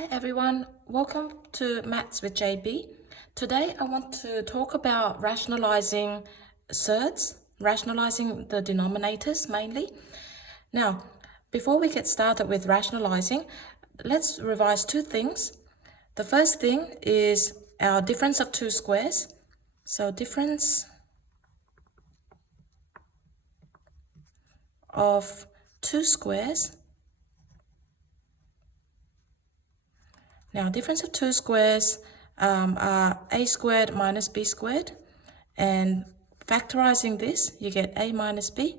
Hi everyone, welcome to Maths with JB. Today I want to talk about rationalizing surds, rationalizing the denominators mainly. Now, before we get started with rationalizing, let's revise two things. The first thing is our difference of two squares. So difference of two squares. Now, difference of two squares are a squared minus b squared, and factorizing this, you get a minus b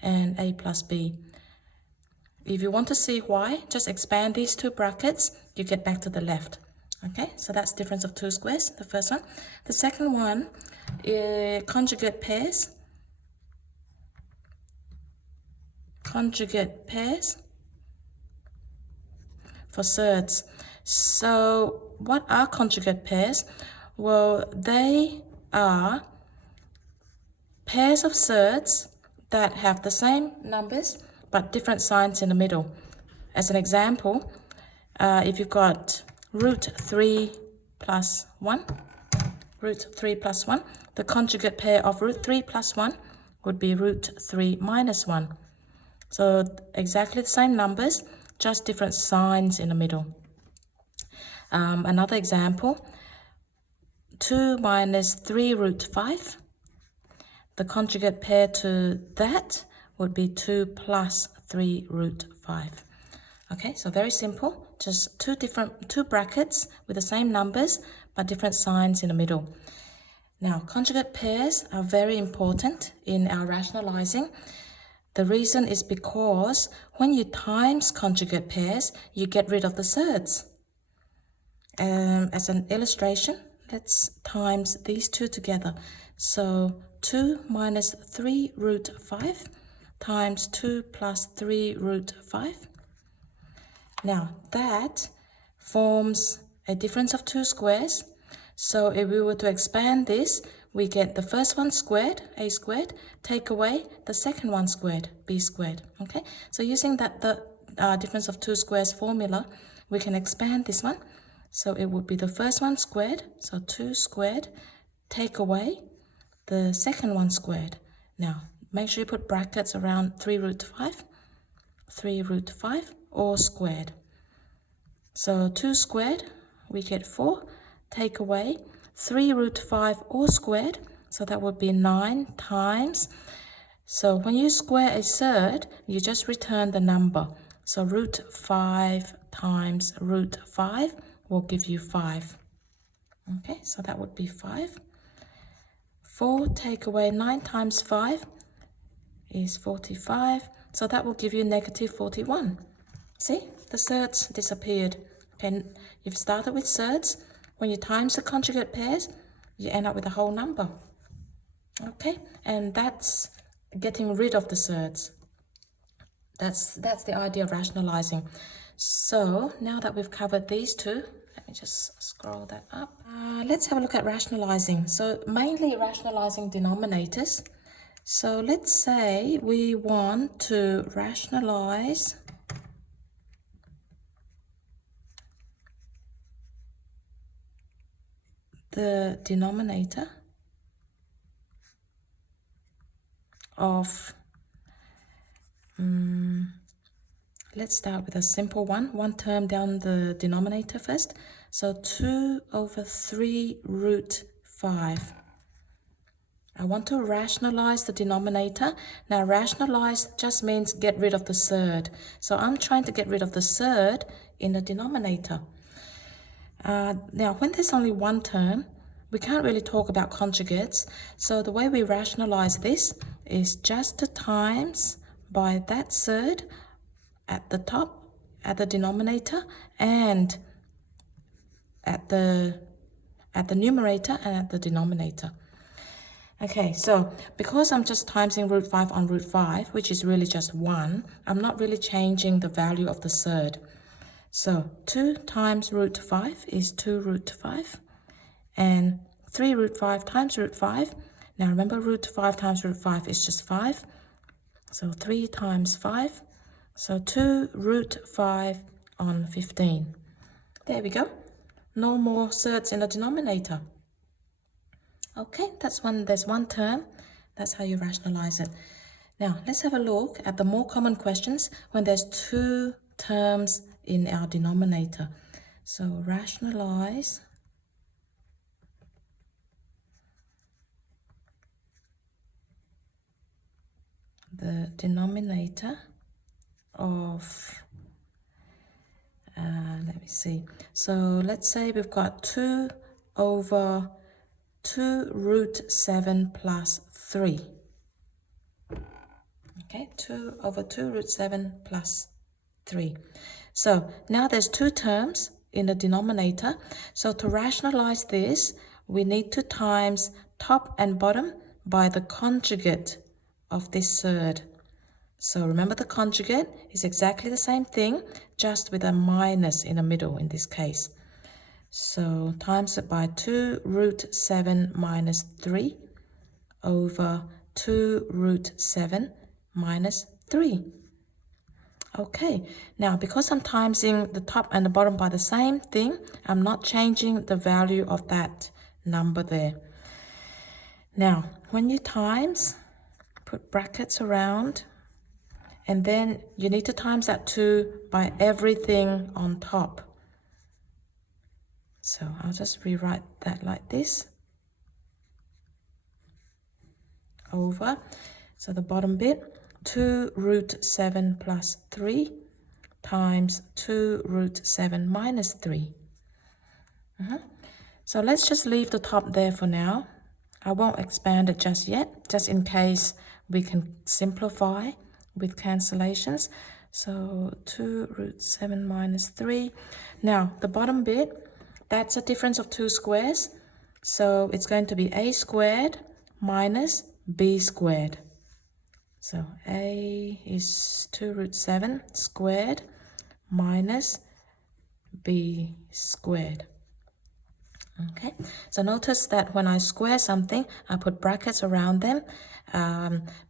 and a plus b. If you want to see why, just expand these two brackets, you get back to the left. Okay, so that's difference of two squares, the first one. The second one is conjugate pairs. Conjugate pairs for surds. So what are conjugate pairs? Well, they are pairs of surds that have the same numbers but different signs in the middle. As an example, if you've got root 3 plus 1, the conjugate pair of root 3 plus 1 would be root 3 minus 1. So exactly the same numbers, just different signs in the middle. Another example, 2 minus 3 root 5. The conjugate pair to that would be 2 plus 3 root 5. Okay, so very simple, just two brackets with the same numbers but different signs in the middle. Now, conjugate pairs are very important in our rationalizing. The reason is because when you times conjugate pairs, you get rid of the surds. As an illustration, let's times these two together. So 2 minus 3 root 5 times 2 plus 3 root 5. Now that forms a difference of two squares. So if we were to expand this, we get the first one squared, a squared, take away the second one squared, b squared. Okay, so using the difference of two squares formula, we can expand this one. So it would be the first one squared, so 2 squared, take away the second one squared. Now, make sure you put brackets around 3 root 5, all squared. So 2 squared, we get 4, take away 3 root 5 all squared, so that would be 9 times. So when you square a surd, you just return the number. So root 5 times root 5 will give you 5. Okay, so that would be 5. 4 take away 9 times 5 is 45. So that will give you negative 41. See, the surds disappeared. Okay, you've started with surds. When you times the conjugate pairs, you end up with a whole number. Okay, and that's getting rid of the surds. That's the idea of rationalizing. So now that we've covered these two, let me just scroll that up. Let's have a look at rationalizing. So mainly rationalizing denominators. So let's say we want to rationalize the denominator of, let's start with a simple one term down the denominator first. So 2 over 3 root 5. I want to rationalize the denominator. Now, rationalize just means get rid of the surd. So I'm trying to get rid of the surd in the denominator. Now, when there's only one term, we can't really talk about conjugates. So the way we rationalize this is just to times by that surd at the top, at the denominator, and at the numerator and at the denominator. Okay, so because I'm just timesing root 5 on root 5, which is really just 1, I'm not really changing the value of the surd. So 2 times root 5 is 2 root 5, and 3 root 5 times root 5. Now remember, root 5 times root 5 is just 5. So 3 times 5. So 2 root 5 on 15. There we go. No more surds in the denominator. Okay, that's when there's one term. That's how you rationalize it. Now, let's have a look at the more common questions when there's two terms in our denominator. So, rationalize the denominator of, let me see. So, let's say we've got 2 over 2 root 7 plus 3. Okay, 2 over 2 root 7 plus 3. So now there's two terms in the denominator. So to rationalize this, we need to times top and bottom by the conjugate of this surd. So remember, the conjugate is exactly the same thing, just with a minus in the middle in this case. So times it by 2 root 7 minus 3 over 2 root 7 minus 3. Okay, now because I'm timesing the top and the bottom by the same thing, I'm not changing the value of that number there. Now, when you times, put brackets around, and then you need to times that 2 by everything on top. So I'll just rewrite that like this. Over, so the bottom bit, 2 root 7 plus 3 times 2 root 7 minus 3. So let's just leave the top there for now. I won't expand it just yet, just in case we can simplify with cancellations. So 2 root 7 minus 3. Now the bottom bit, that's a difference of 2 squares. So it's going to be a squared minus b squared. So a is 2 root 7 squared minus b squared. Okay, so notice that when I square something, I put brackets around them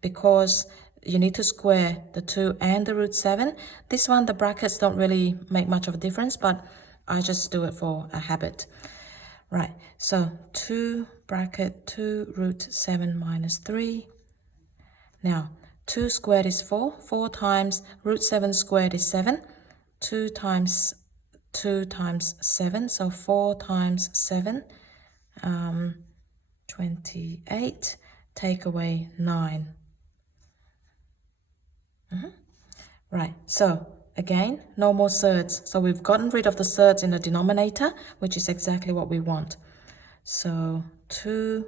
because you need to square the 2 and the root 7. This one, the brackets don't really make much of a difference, but I just do it for a habit. Right, so 2 bracket 2 root 7 minus 3. Now, 2 squared is 4. 4 times root 7 squared is 7. 2 times 2 times 7, so 4 times 7, 28, take away 9. Right, so again, no more surds. So we've gotten rid of the surds in the denominator, which is exactly what we want. So 2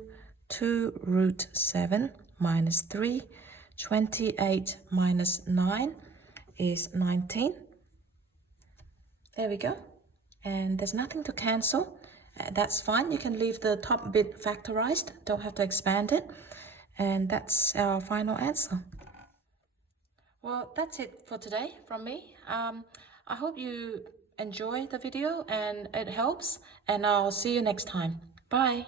root 7 minus 3, 28 minus 9 is 19. There we go. And there's nothing to cancel. That's fine. You can leave the top bit factorized. Don't have to expand it. And that's our final answer. Well, that's it for today from me. I hope you enjoy the video and it helps. And I'll see you next time. Bye.